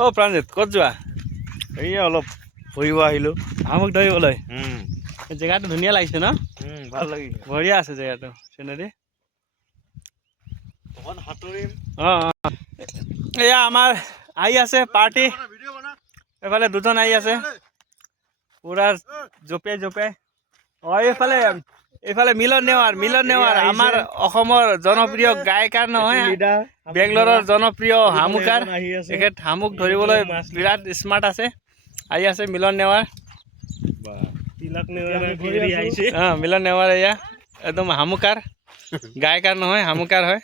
অ প্ৰাণজিত ক'ত যোৱা? এই অলপ ফুৰিব আহিলোঁ শামুক ধৰিবলৈ। জেগাটো ধুনীয়া লাগিছে ন? ভাল লাগিছে। বঢ়িয়া আছে জেগাটো চিনেৰী। অকণ সাঁতুৰিম। এয়া আমাৰ আহি আছে পাৰ্টি। এইফালে দুজন আহি আছে পুৰা জঁপিয়াই জঁপিয়াই। এইফালে মিলন নেৱাৰ আমাৰ অসমৰ জনপ্ৰিয় গায়িকাৰ নহয়, বেংগলোৰৰ জনপ্ৰিয় শামুকাৰ। তেখেত শামুক ধৰিবলৈ বিৰাট স্মাৰ্ট আছে। আহি আছে মিলন নেৱাৰ। মিলন নেৱাৰ এয়া একদম শামুকাৰ, গায়িকাৰ নহয় শামুকাৰ হয়।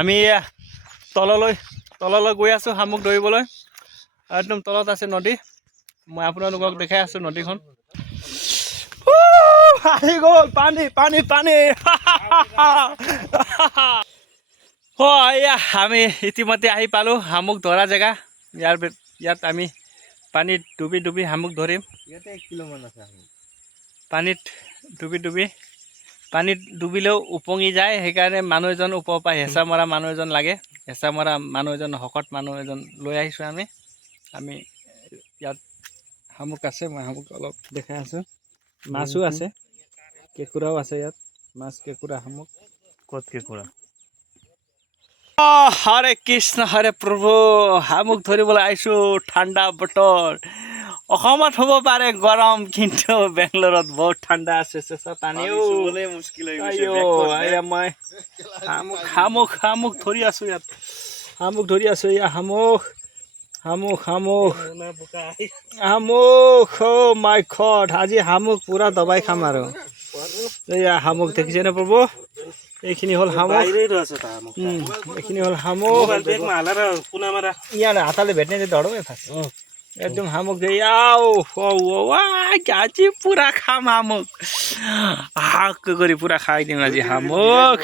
আমি এয়া তললৈ গৈ আছোঁ শামুক ধৰিবলৈ। একদম তলত আছে নদী। মই আপোনালোকক দেখাই আছোঁ নদীখন। আহি গ'ল পানী পানী পানী। এয়া আমি ইতিমধ্যে আহি পালোঁ শামুক ধৰা জেগা। ইয়াত আমি পানীত ডুবি ডুবি শামুক ধৰিম। ইয়াতে 1 কিলোমান আছে। পানীত ডুবিলেও উপঙি যায়, সেইকাৰণে মানুহ এজন ওপৰৰ পৰা হেঁচা মৰা মানুহ এজন লাগে। হেঁচা মৰা মানুহ এজন, শকত মানুহ এজন লৈ আহিছোঁ আমি ইয়াত শামুক আছে, মই শামুক অলপ দেখাই আছোঁ। মাছো আছে, কেঁকুৰাও আছে ইয়াত। মাছ, কেঁকুৰা, শামুক। ক'ত কেঁকুৰা? হৰে কৃষ্ণ হৰে প্ৰভু। শামুক ধৰিবলৈ আহিছোঁ, ঠাণ্ডা বতৰ। অসমত হ'ব পাৰে গৰম, কিন্তু বেংগলোৰত বহুত ঠাণ্ডা আছে। চেঁচা পানীও মই শামুক ধৰি আছোঁ ইয়াত। শামুক ধৰি আছোঁ, এয়া শামুক। মাই গড, আজি শামুক পুৰা দবাই খাম আৰু। এয়া শামুক দেখিছেনে প্ৰভু? এইখিনি হ'ল শামুক। এইখিনি হ'ল শামুক। হাতালে ভেটনে দৌড়ো একদম শামুক আজি পুৰা খাম শামুক। হাক কৰি পুৰা খাই দিম আজি শামুক।